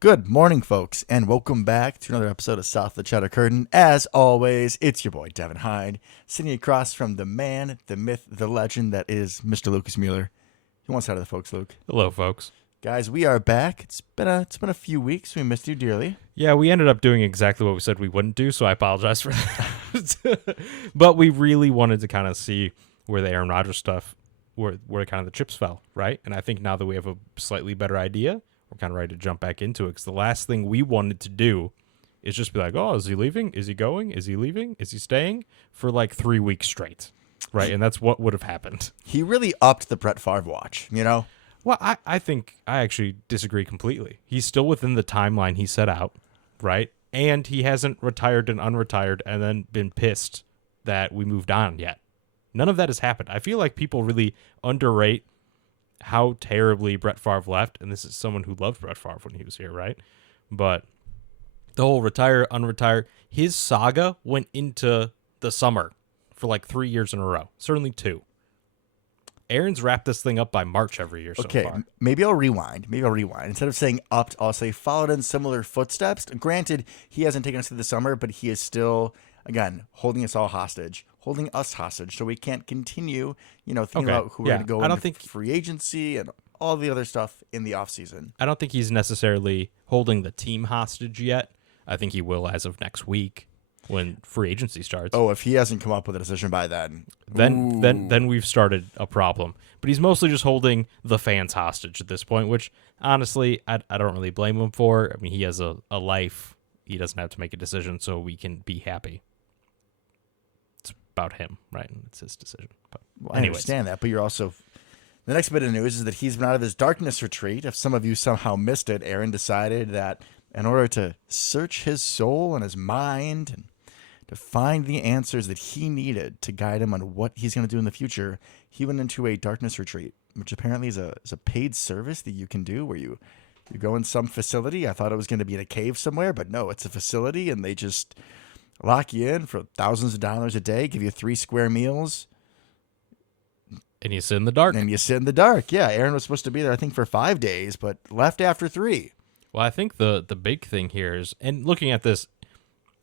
Good morning, folks, and welcome back to another episode of South of the Cheddar Curtain. As always, it's your boy, Devin Hyde, sitting across from the man, the myth, the legend that is Mr. Lucas Mueller. You want to say to the folks, Luke? Hello, folks. Guys, we are back. It's been a few weeks. We missed you dearly. Yeah, we ended up doing exactly what we said we wouldn't do, so I apologize for that. But we really wanted to kind of see where the Aaron Rodgers stuff, where kind of the chips fell, right? And I think now that we have a slightly better idea, we're kind of ready to jump back into it. Because the last thing we wanted to do is just be like, oh, is he leaving? Is he going? Is he leaving? Is he staying? For like 3 weeks straight, right? And that's what would have happened. He really upped the Brett Favre watch, you know? Well, I think I actually disagree completely. He's still within the timeline he set out, right? And he hasn't retired and unretired and then been pissed that we moved on yet. None of that has happened. I feel like people really underrate how terribly Brett Favre left, and this is someone who loved Brett Favre when he was here, right? But the whole retire, unretire, his saga went into the summer for like 3 years in a row, certainly 2. Aaron's wrapped this thing up by March every year so far. Okay, maybe I'll rewind. Instead of saying upped, I'll say followed in similar footsteps. Granted, he hasn't taken us through the summer, but he is still, again, holding us hostage, so we can't continue, thinking about who we're going to go into free agency and all the other stuff in the offseason. I don't think he's necessarily holding the team hostage yet. I think he will as of next week when free agency starts. Oh, if he hasn't come up with a decision by then. Then we've started a problem. But he's mostly just holding the fans hostage at this point, which honestly, I don't really blame him for. I mean, he has a life. He doesn't have to make a decision, so we can be happy. It's about him, right? It's his decision. But I understand that, but you're also... The next bit of news is that he's been out of his darkness retreat. If some of you somehow missed it, Aaron decided that in order to search his soul and his mind and to find the answers that he needed to guide him on what he's going to do in the future, he went into a darkness retreat, which apparently is a paid service that you can do where you go in some facility. I thought it was going to be in a cave somewhere, but no, it's a facility, and they just lock you in for thousands of dollars a day, give you 3 square meals. And you sit in the dark. Yeah, Aaron was supposed to be there, I think, for 5 days, but left after 3. Well, I think the big thing here is, and looking at this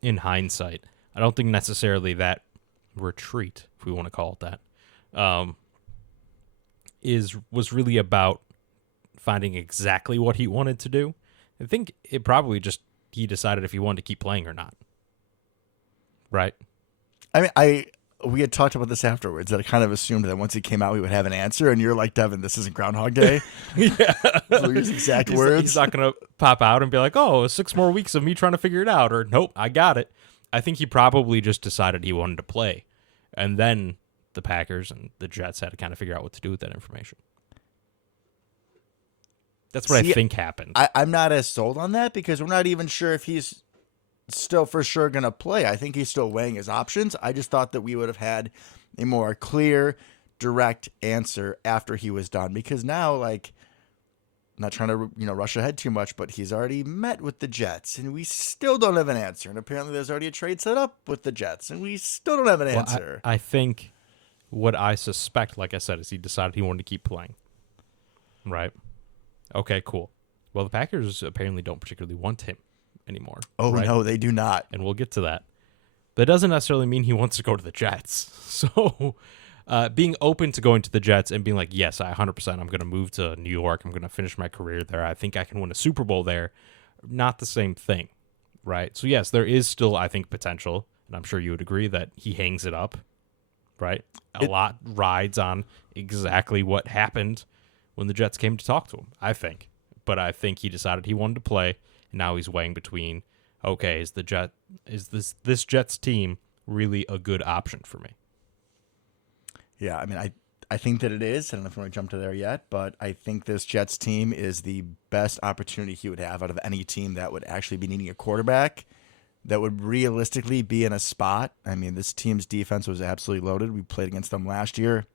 in hindsight, I don't think necessarily that retreat, if we want to call it that, was really about finding exactly what he wanted to do. I think it probably just he decided if he wanted to keep playing or not. Right? I mean, we had talked about this afterwards, that I kind of assumed that once he came out, we would have an answer, and you're like, Devin, this isn't Groundhog Day. Yeah. So his exact words. He's not going to pop out and be like, oh, 6 more weeks of me trying to figure it out, or nope, I got it. I think he probably just decided he wanted to play, and then the Packers and the Jets had to kind of figure out what to do with that information. That's what I think happened. I'm not as sold on that because we're not even sure if he's still for sure going to play. I think he's still weighing his options. I just thought that we would have had a more clear, direct answer after he was done, because now, like, I'm not trying to, rush ahead too much, but he's already met with the Jets, and we still don't have an answer. And apparently there's already a trade set up with the Jets, and we still don't have an answer. I think what I suspect, like I said, is he decided he wanted to keep playing. Right? Okay, cool. Well, the Packers apparently don't particularly want him anymore. Oh, right? No, they do not. And we'll get to that. That doesn't necessarily mean he wants to go to the Jets. So being open to going to the Jets and being like, yes, 100%, I'm going to move to New York. I'm going to finish my career there. I think I can win a Super Bowl there. Not the same thing, right? So, yes, there is still, I think, potential, and I'm sure you would agree that he hangs it up, right? A lot rides on exactly what happened when the Jets came to talk to him, I think. But I think he decided he wanted to play, and now he's weighing between, okay, is this Jets team really a good option for me? Yeah, I mean, I think that it is. I don't know if we want to jump to there yet, but I think this Jets team is the best opportunity he would have out of any team that would actually be needing a quarterback that would realistically be in a spot. I mean, this team's defense was absolutely loaded. We played against them last year.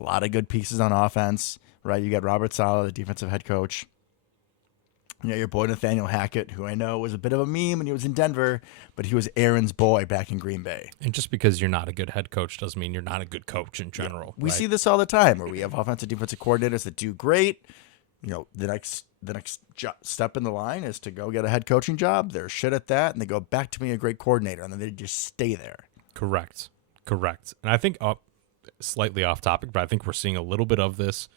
A lot of good pieces on offense, right? You got Robert Saleh, the defensive head coach. You know, your boy Nathaniel Hackett, who I know was a bit of a meme when he was in Denver, but he was Aaron's boy back in Green Bay. And just because you're not a good head coach doesn't mean you're not a good coach in general. Yeah. We see this all the time where we have offensive defensive coordinators that do great. You know, the next the next step in the line is to go get a head coaching job. They're shit at that, and they go back to being a great coordinator, and then they just stay there. Correct. And I think slightly off topic, but I think we're seeing a little bit of this,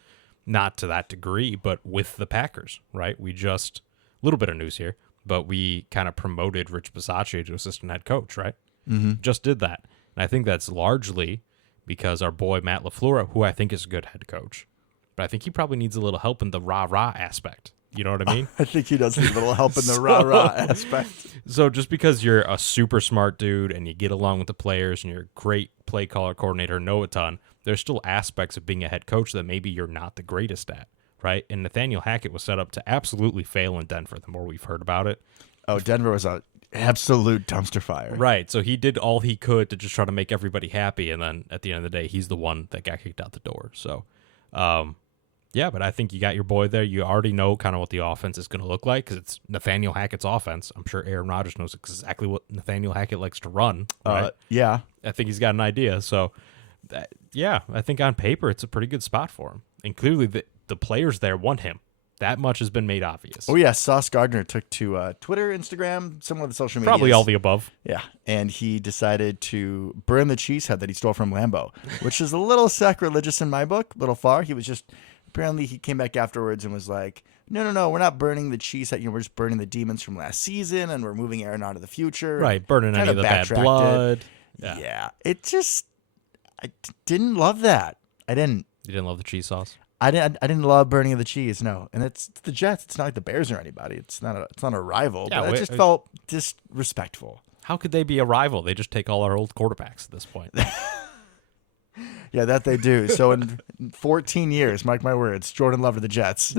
not to that degree, but with the Packers, right? We just, a little bit of news here, but we kind of promoted Rich Bisaccia to assistant head coach, right? Mm-hmm. Just did that. And I think that's largely because our boy Matt LaFleur, who I think is a good head coach, but I think he probably needs a little help in the rah-rah aspect. You know what I mean? I think he does need a little help in the rah-rah aspect. So just because you're a super smart dude and you get along with the players and you're a great play caller coordinator, know a ton, there's still aspects of being a head coach that maybe you're not the greatest at, right? And Nathaniel Hackett was set up to absolutely fail in Denver, the more we've heard about it. Oh, Denver was a absolute dumpster fire. Right. So he did all he could to just try to make everybody happy, and then at the end of the day, he's the one that got kicked out the door. So, yeah, but I think you got your boy there. You already know kind of what the offense is going to look like because it's Nathaniel Hackett's offense. I'm sure Aaron Rodgers knows exactly what Nathaniel Hackett likes to run. Right? Yeah. I think he's got an idea. So, I think on paper it's a pretty good spot for him. And clearly the players there want him. That much has been made obvious. Oh, yeah. Sauce Gardner took to Twitter, Instagram, some of the social media. Probably all the above. Yeah. And he decided to burn the cheese head that he stole from Lambeau, which is a little sacrilegious in my book, a little far. He was just... Apparently, he came back afterwards and was like, no, we're not burning the cheese head. We're just burning the demons from last season, and we're moving Aaron on to the future. Right, burning any of the bad blood. Yeah. It just... I didn't love that. I didn't. You didn't love the cheese sauce? I didn't love burning of the cheese, no. And it's the Jets. It's not like the Bears or anybody. It's not a rival. Yeah, but it just felt disrespectful. How could they be a rival? They just take all our old quarterbacks at this point. Yeah, that they do. So in 14 years, mark my words, Jordan Love to the Jets.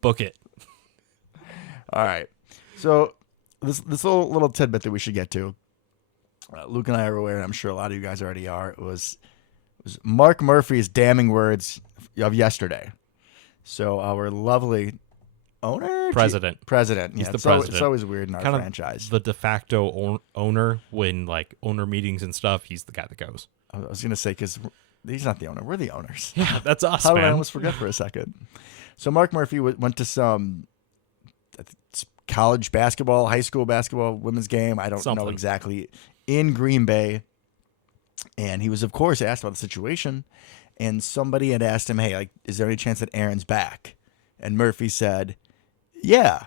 Book it. All right. So this little tidbit that we should get to, Luke and I are aware, and I'm sure a lot of you guys already are, it was Mark Murphy's damning words of yesterday. So our lovely owner? President. President. He's Yeah, the president. It's always weird in our kind franchise. of the de facto owner when, like, owner meetings and stuff, he's the guy that goes. I was going to say, because he's not the owner. We're the owners. Yeah, that's us, How man. did I almost forget for a second? So Mark Murphy went to some college basketball, high school basketball, women's game. I don't know exactly, in Green Bay. And he was, of course, asked about the situation. And somebody had asked him, hey, like, is there any chance that Aaron's back? And Murphy said, yeah.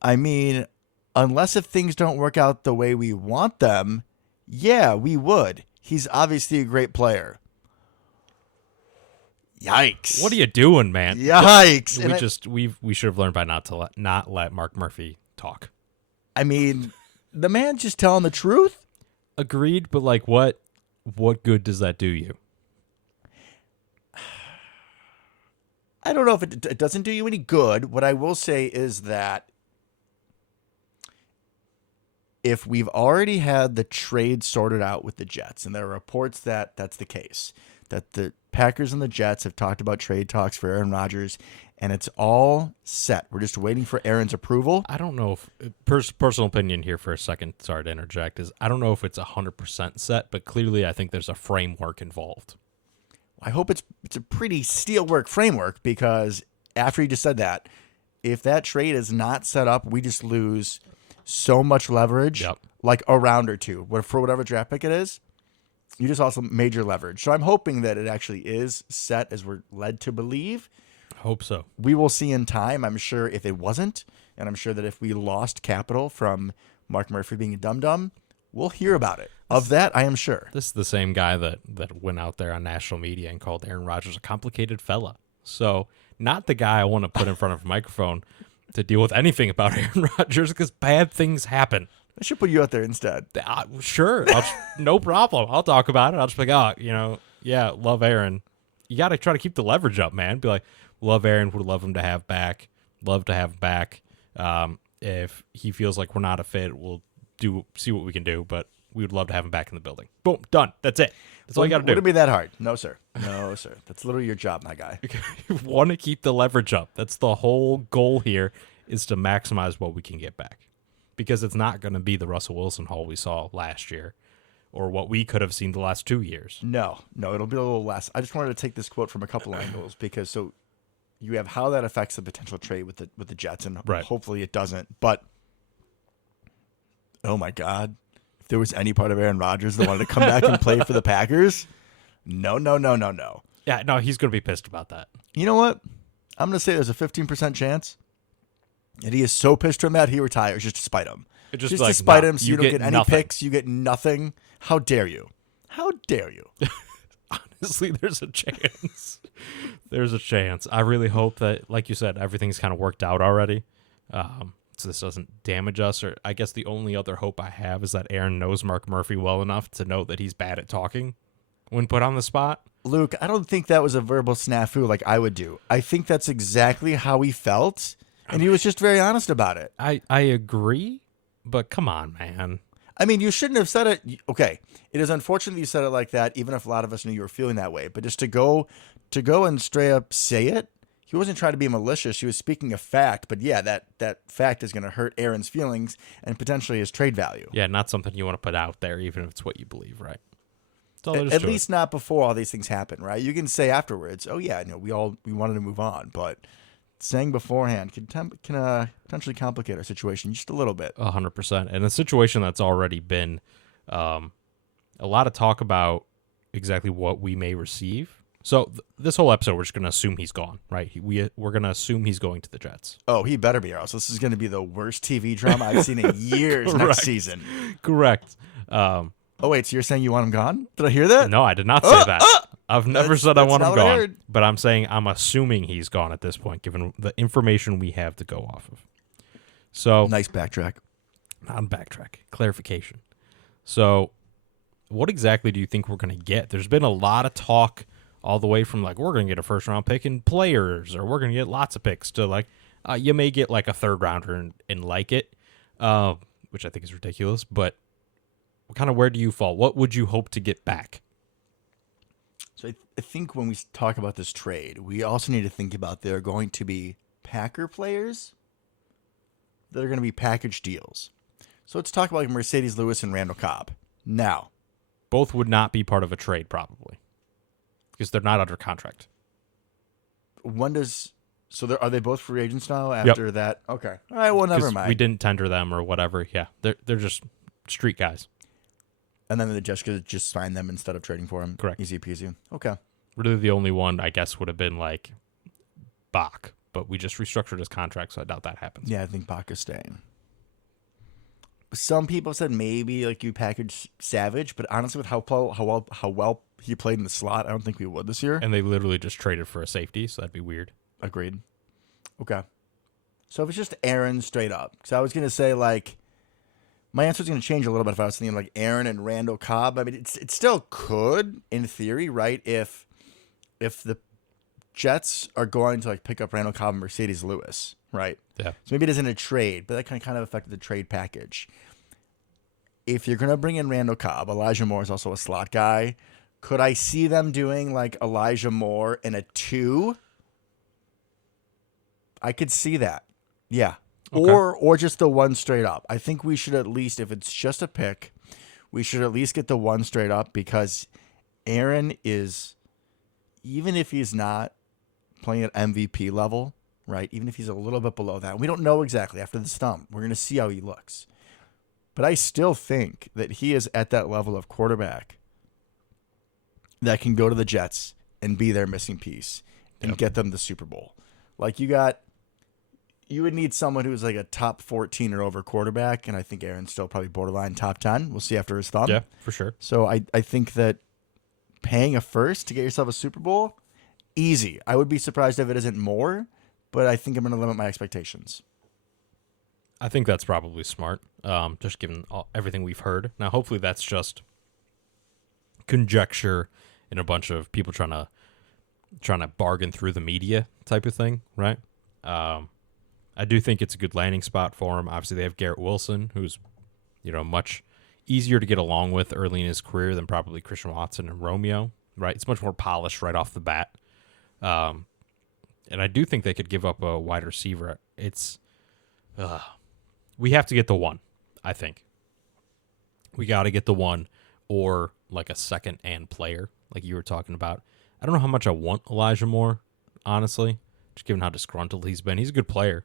I mean, unless if things don't work out the way we want them, yeah, we would. He's obviously a great player. Yikes. What are you doing, man? Yikes. We should have learned by not let Mark Murphy talk. I mean, the man's just telling the truth. Agreed, but like what good does that do you? I don't know if it doesn't do you any good. What I will say is that if we've already had the trade sorted out with the Jets, and there are reports that that's the case, that the Packers and the Jets have talked about trade talks for Aaron Rodgers, and it's all set. We're just waiting for Aaron's approval. I don't know if personal opinion here for a second. Sorry to interject. Is I don't know if it's 100% set, but clearly I think there's a framework involved. I hope it's a pretty steelwork framework, because after you just said that, if that trade is not set up, we just lose so much leverage, like a round or two, for whatever draft pick it is. You just also major leverage. So I'm hoping that it actually is set as we're led to believe. Hope so. We will see in time. I'm sure if it wasn't, and I'm sure that if we lost capital from Mark Murphy being a dum-dum, we'll hear about it. Of that, I am sure. This is the same guy that went out there on national media and called Aaron Rodgers a complicated fella. So not the guy I want to put in front of a microphone to deal with anything about Aaron Rodgers, because bad things happen. I should put you out there instead. Sure. No problem. I'll talk about it. I'll just be like, love Aaron. You got to try to keep the leverage up, man. Be like, love Aaron, would love him to have back. Love to have him back. If he feels like we're not a fit, we'll see what we can do, but we would love to have him back in the building. Boom, done. That's it. That's all you got to do. Would it be that hard? No, sir. No, sir. That's literally your job, my guy. You want to keep the leverage up. That's the whole goal here, is to maximize what we can get back. Because it's not going to be the Russell Wilson haul we saw last year, or what we could have seen the last 2 years. No, it'll be a little less. I just wanted to take this quote from a couple angles, because You have how that affects the potential trade with the Jets, and Right. hopefully it doesn't. But oh my God, if there was any part of Aaron Rodgers that wanted to come back and play for the Packers, no. Yeah, no, he's going to be pissed about that. You know what? I'm going to say there's a 15% chance that he is so pissed from that he retires just to spite him. Just to like, spite nah, him so you you don't get get any nothing. picks. You get nothing. How dare you? How dare you? Honestly, there's a chance. There's a chance. I really hope that, like you said, everything's kind of worked out already. So this doesn't damage us. Or I guess the only other hope I have is that Aaron knows Mark Murphy well enough to know that he's bad at talking when put on the spot. Luke, I don't think that was a verbal snafu like I would do. I think that's exactly how he felt, and he was just very honest about it. I agree, but come on, man. I mean, you shouldn't have said it. Okay, it is unfortunate that you said it like that, even if a lot of us knew you were feeling that way. But just to go and straight up say it, he wasn't trying to be malicious. He was speaking a fact. But yeah, that fact is going to hurt Aaron's feelings and potentially his trade value. Yeah, not something you want to put out there, even if it's what you believe, right? That's all there is At to it. least not before all these things happen, right? You can say afterwards, "Oh yeah, we wanted to move on," but saying beforehand can potentially complicate our situation just a little bit. 100%. And a situation that's already been a lot of talk about exactly what we may receive. So this whole episode, we're just going to assume he's gone, right? We're going to assume he's going to the Jets. Oh, he better be, or else this is going to be the worst TV drama I've seen in years next season. Correct. Oh, wait, so you're saying you want him gone? Did I hear that? No, I did not say that. I've never said I want him not what I gone. heard. But I'm saying I'm assuming he's gone at this point, given the information we have to go off of. So Nice backtrack. on backtrack, clarification. So what exactly do you think we're going to get? There's been a lot of talk all the way from like, we're going to get a first round pick in players, or we're going to get lots of picks, to like, you may get like a third rounder and like it, which I think is ridiculous. But kind of, where do you fall? What would you hope to get back? So I think when we talk about this trade, we also need to think about there are going to be Packer players that are going to be package deals. So let's talk about like Mercedes Lewis and Randall Cobb. Now, Both would not be part of a trade, probably, because they're not under contract. are they both free agents now after that? Okay. All right, well, never 'Cause mind. we didn't tender them or whatever. Yeah, they're just street guys. And then the Jets could just sign them instead of trading for him. Correct. Easy peasy. Okay. Really, the only one I guess would have been like Bach, but we just restructured his contract, so I doubt that happens. Yeah, I think Bach is staying. Some people said maybe like you package Savage, but honestly, with how well he played in the slot, I don't think we would this year. And they literally just traded for a safety, so that'd be weird. Agreed. Okay. So if it's just Aaron straight up, because I was gonna say like my answer is gonna change a little bit if I was thinking like Aaron and Randall Cobb. I mean, it still could in theory, right? If the Jets are going to like pick up Randall Cobb and Mercedes Lewis, right? Yeah. So maybe it isn't a trade, but that kind of affected the trade package. If you're going to bring in Randall Cobb, Elijah Moore is also a slot guy. Could I see them doing like Elijah Moore in a 2? I could see that. Yeah. Okay. Or just the one straight up. I think we should at least, if it's just a pick, we should at least get the one straight up, because Aaron is, even if he's not playing at MVP level, right? Even if he's a little bit below that, we don't know exactly after the stump. We're going to see how he looks. But I still think that he is at that level of quarterback that can go to the Jets and be their missing piece and get them the Super Bowl. Like you would need someone who's like a top 14 or over quarterback, and I think Aaron's still probably borderline top 10. We'll see after his thumb. Yeah, for sure. So I think that paying a first to get yourself a Super Bowl, easy. I would be surprised if it isn't more, but I think I'm going to limit my expectations. I think that's probably smart, just given everything we've heard. Now, hopefully that's just conjecture and a bunch of people trying to bargain through the media type of thing, right? I do think it's a good landing spot for him. Obviously, they have Garrett Wilson, who's much easier to get along with early in his career than probably Christian Watson and Romeo, right? It's much more polished right off the bat. And I do think they could give up a wide receiver. We have to get the one, I think. We got to get the one, or like a second and player, like you were talking about. I don't know how much I want Elijah Moore, honestly. just given how disgruntled he's been. He's a good player.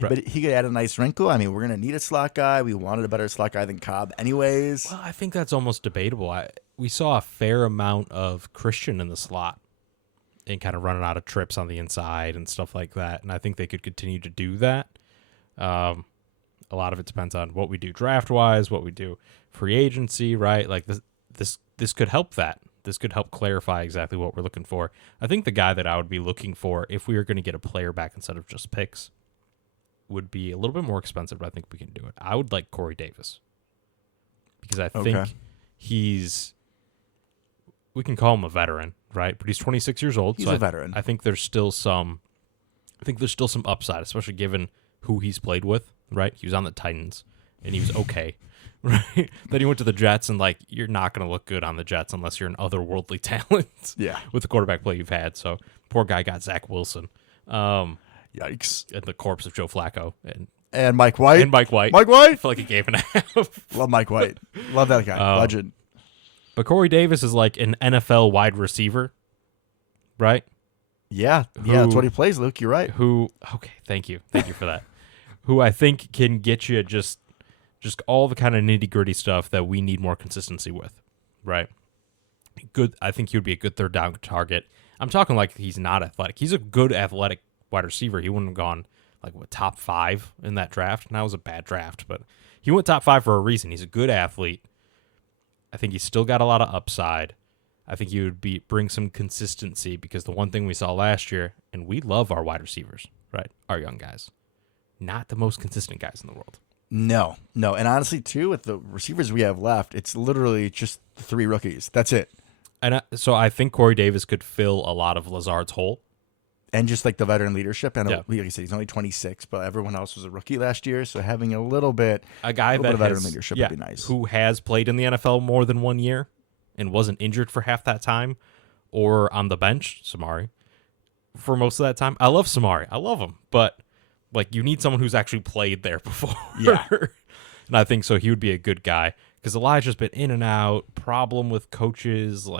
But he could add a nice wrinkle. I mean, we're going to need a slot guy. We wanted a better slot guy than Cobb anyways. Well, I think that's almost debatable. We saw a fair amount of Christian in the slot and kind of running out of trips on the inside and stuff like that. And I think they could continue to do that. A lot of it depends on what we do draft-wise, what we do free agency, right? Like this could help that. This could help clarify exactly what we're looking for. I think the guy that I would be looking for if we were going to get a player back instead of just picks would be a little bit more expensive, but I think we can do it. I would like Corey Davis because I think we can call him a veteran, right? But he's 26 years old. He's a veteran. I think there's still some upside, especially given who he's played with, right? He was on the Titans and he was okay, right? Then he went to the Jets and like, you're not going to look good on the Jets unless you're an otherworldly talent with the quarterback play you've had. So poor guy got Zach Wilson. Yikes. And the corpse of Joe Flacco and Mike White. Mike White. I feel like a game and a half. Love Mike White. Love that guy. Legend. But Corey Davis is like an NFL wide receiver, right? Yeah. That's what he plays, Luke. You're right. Okay, thank you for that. Who I think can get you just all the kind of nitty-gritty stuff that we need more consistency with, right? Good. I think he would be a good third down target. I'm talking like he's not athletic. He's a good athletic wide receiver. He wouldn't have gone like top 5 in that draft. And that was a bad draft, but he went top 5 for a reason. He's a good athlete. I think he's still got a lot of upside. I think he would bring some consistency because the one thing we saw last year, and we love our wide receivers, right? Our young guys. Not the most consistent guys in the world. No. And honestly, too, with the receivers we have left, it's literally just 3 rookies. That's it. And so I think Corey Davis could fill a lot of Lazard's hole. And just like the veteran leadership. And Yeah. like I said, he's only 26, but everyone else was a rookie last year. So having a little bit of veteran leadership would be nice. Who has played in the NFL more than 1 year and wasn't injured for half that time or on the bench, Samari, for most of that time. I love Samari. I love him. But like you need someone who's actually played there before. Yeah. And I think so he would be a good guy because Elijah's been in and out. Problem with coaches,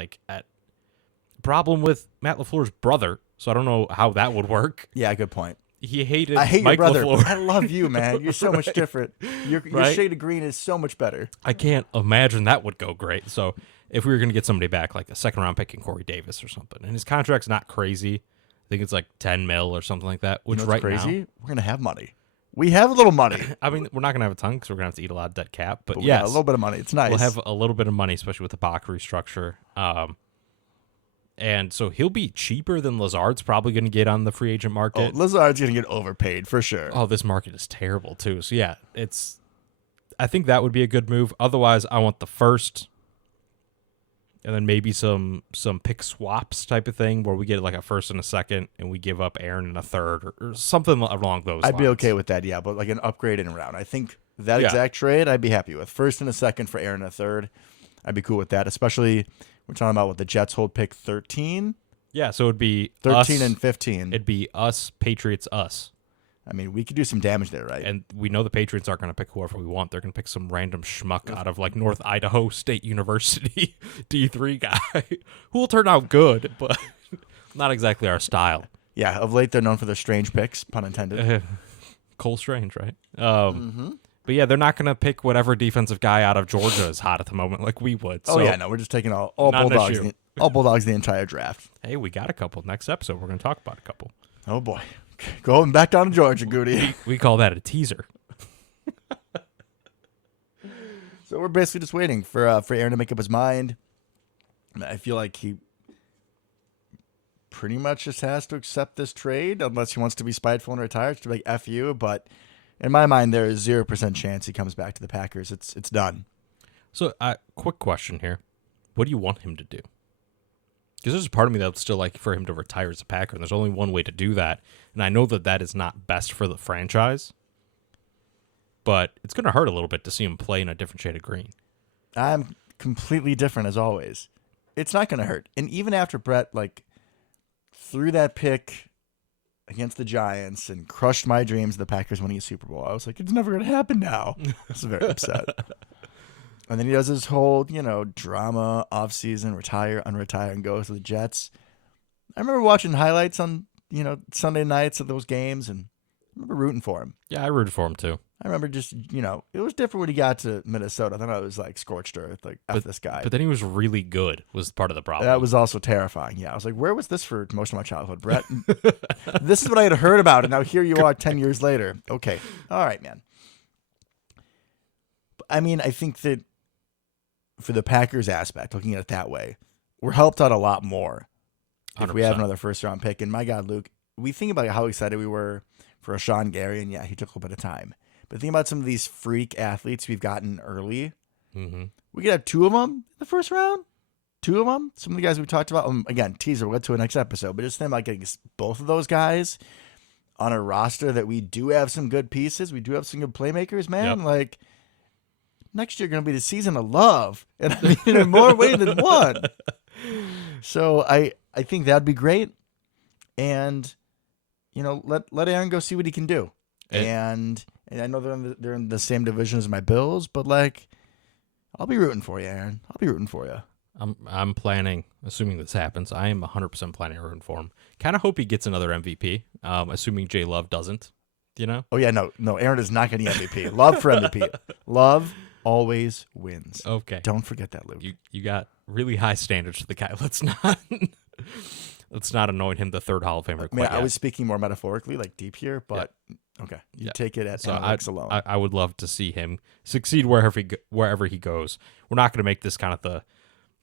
problem with Matt LaFleur's brother. So I don't know how that would work. Yeah, good point. He hated I hate Mike your brother. LaFleur. I love you, man. You're so much different. Your shade of green is so much better. I can't imagine that would go great. So if we were going to get somebody back, like a second-round pick in Corey Davis or something, and his contract's not crazy. I think it's like $10 million or something like that, which right crazy? now... We're going to have money. We have a little money. I mean, we're not going to have a ton because we're going to have to eat a lot of dead cap, but we yes. got a little bit of money. It's nice. We'll have a little bit of money, especially with the Bach restructure. And so he'll be cheaper than Lazard's probably going to get on the free agent market. Oh, Lazard's going to get overpaid for sure. Oh, this market is terrible too. So yeah, I think that would be a good move. Otherwise, I want the first and then maybe some pick swaps type of thing where we get like a first and a second and we give up Aaron and a third or something along those lines. I'd be okay with that, yeah, but like an upgrade in a round. I think that exact trade I'd be happy with. First and a second for Aaron and a third. I'd be cool with that, especially we're talking about what the Jets hold pick 13. Yeah, so it'd be 13 and 15. It'd be us, Patriots, us. I mean, we could do some damage there, right? And we know the Patriots aren't going to pick whoever we want. They're going to pick some random schmuck out of like North Idaho State University D3 guy who will turn out good, but not exactly our style. Yeah, of late they're known for their strange picks, pun intended. Cole Strange, right? But yeah, they're not going to pick whatever defensive guy out of Georgia is hot at the moment like we would. So, oh, yeah, no, we're just taking all Bulldogs. All Bulldogs the entire draft. Hey, we got a couple. Next episode, we're going to talk about a couple. Oh, boy. Going back down to Georgia, Goody. We call that a teaser. So we're basically just waiting for Aaron to make up his mind. I feel like he pretty much just has to accept this trade unless he wants to be spiteful and retire. Just to be like, F you. But in my mind, there is 0% chance he comes back to the Packers. It's done. So, quick question here. What do you want him to do? Because there's a part of me that would still like for him to retire as a Packer, and there's only one way to do that. And I know that is not best for the franchise, but it's going to hurt a little bit to see him play in a different shade of green. I'm completely different as always. It's not going to hurt. And even after Brett threw that pick against the Giants and crushed my dreams of the Packers winning a Super Bowl, I was like, it's never going to happen now. I was very upset. And then he does his whole, drama, offseason, retire, unretire, and goes to the Jets. I remember watching highlights on, Sunday nights of those games, and I remember rooting for him. Yeah, I rooted for him too. I remember just, it was different when he got to Minnesota. I thought it was like scorched earth, like, F this guy. But then he was really good, was part of the problem. That was also terrifying. Yeah, I was like, where was this for most of my childhood, Brett? This is what I had heard about, and now here you are 10 years later. Okay. All right, man. I mean, I think that for the Packers aspect, looking at it that way, we're helped out a lot more if we have 100%. another first-round pick. And my God, Luke, we think about how excited we were for Rashawn Gary, and yeah, he took a little bit of time. But think about some of these freak athletes we've gotten early. Mm-hmm. We could have 2 of them in the first round. 2 of them. Some of the guys we talked about. Again, teaser. We'll get to it next episode. But just think about getting both of those guys on a roster that we do have some good pieces. We do have some good playmakers, man. Yep. Like, next year going to be the season of love. And I mean, in more ways than one. So I think that'd be great. And, let Aaron go see what he can do. And I know they're in the same division as my Bills, but like, I'll be rooting for you, Aaron. I'll be rooting for you. I'm planning, assuming this happens, I am 100% planning rooting for him. Kind of hope he gets another MVP, assuming J Love doesn't, Oh, yeah, no, Aaron is not getting MVP. Love for MVP. Love always wins. Okay. Don't forget that, Luke. You got really high standards for the guy. Let's not anoint him the third Hall of Famer. I mean, I was speaking more metaphorically, like deep here, but okay. You take it at analytics alone. I would love to see him succeed wherever he goes. We're not going to make this kind of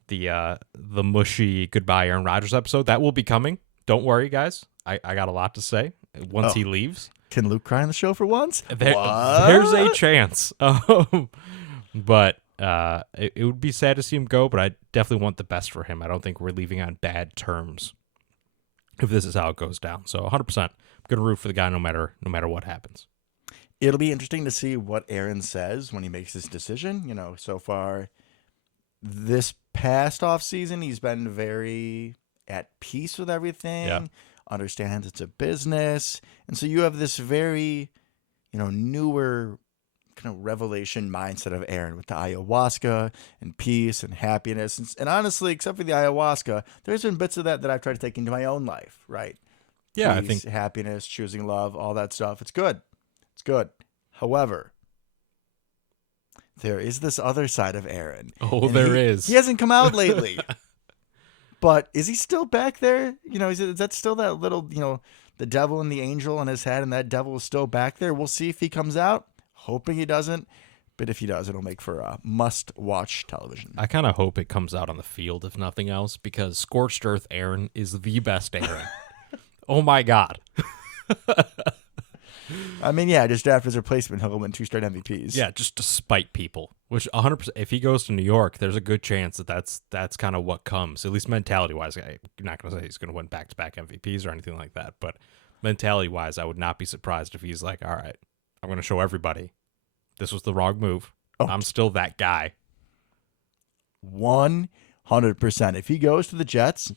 the mushy goodbye Aaron Rodgers episode. That will be coming. Don't worry, guys. I got a lot to say once he leaves. Can Luke cry on the show for once? There's a chance. But it would be sad to see him go, but I definitely want the best for him. I don't think we're leaving on bad terms if this is how it goes down. So 100%, I'm going to root for the guy no matter what happens. It'll be interesting to see what Aaron says when he makes this decision. So far this past offseason, he's been very at peace with everything, understands it's a business. And so you have this very, newer kind of revelation mindset of Aaron with the ayahuasca and peace and happiness. And honestly, except for the ayahuasca, there's been bits of that I've tried to take into my own life, right? Yeah, Peace, I think happiness, choosing love, all that stuff. It's good. It's good. However, there is this other side of Aaron. Oh, there is. He hasn't come out lately. But is he still back there? Is that still that little, the devil and the angel in his head, and that devil is still back there? We'll see if he comes out. Hoping he doesn't. But if he does, it'll make for a must-watch television. I kind of hope it comes out on the field, if nothing else, because Scorched Earth Aaron is the best Aaron. Oh, my God. I mean, yeah, just after his replacement, he'll win 2 straight MVPs. Yeah, just to spite people, which 100%, if he goes to New York, there's a good chance that's kind of what comes, at least mentality-wise. I'm not going to say he's going to win back-to-back MVPs or anything like that, but mentality-wise, I would not be surprised if he's like, all right, I'm going to show everybody this was the wrong move. Oh. I'm still that guy. 100%. If he goes to the Jets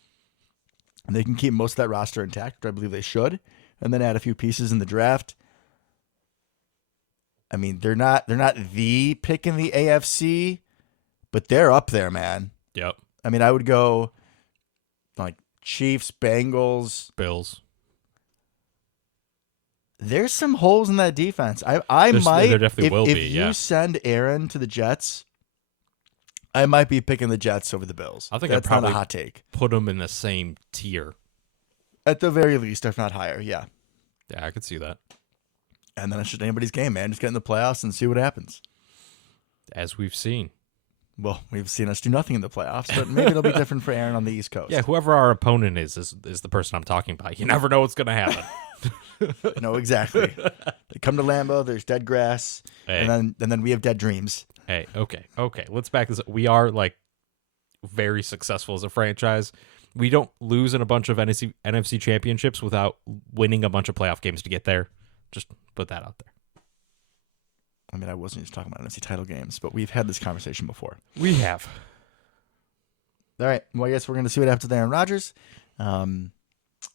and they can keep most of that roster intact, which I believe they should, and then add a few pieces in the draft, I mean, they're not the pick in the AFC, but they're up there, man. Yep. I mean, I would go like Chiefs, Bengals, Bills. There's some holes in that defense. I might. There definitely will be. If you send Aaron to the Jets, I might be picking the Jets over the Bills. I think that's I'd probably not a hot take. Put them in the same tier. At the very least, if not higher. Yeah. Yeah, I could see that. And then it's just anybody's game, man. Just get in the playoffs and see what happens. As we've seen. Well, we've seen us do nothing in the playoffs, but maybe it'll be different for Aaron on the East Coast. Yeah, whoever our opponent is the person I'm talking about. You never know what's going to happen. No, exactly. They come to Lambeau, there's dead grass, hey. and then we have dead dreams. Hey, okay. Let's back this up. We are like very successful as a franchise. We don't lose in a bunch of NFC championships without winning a bunch of playoff games to get there. Just put that out there. I mean, I wasn't just talking about NFC title games, but we've had this conversation before. We have. All right. Well, I guess we're going to see what happens with Aaron Rodgers.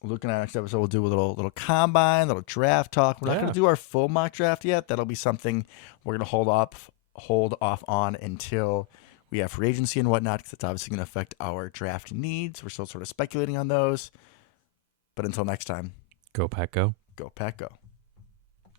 Looking at our next episode, we'll do a little combine, little draft talk. We're not going to do our full mock draft yet. That'll be something we're going to hold off on until we have free agency and whatnot, because it's obviously going to affect our draft needs. We're still sort of speculating on those. But until next time, Go Pack Go. Go Pack Go.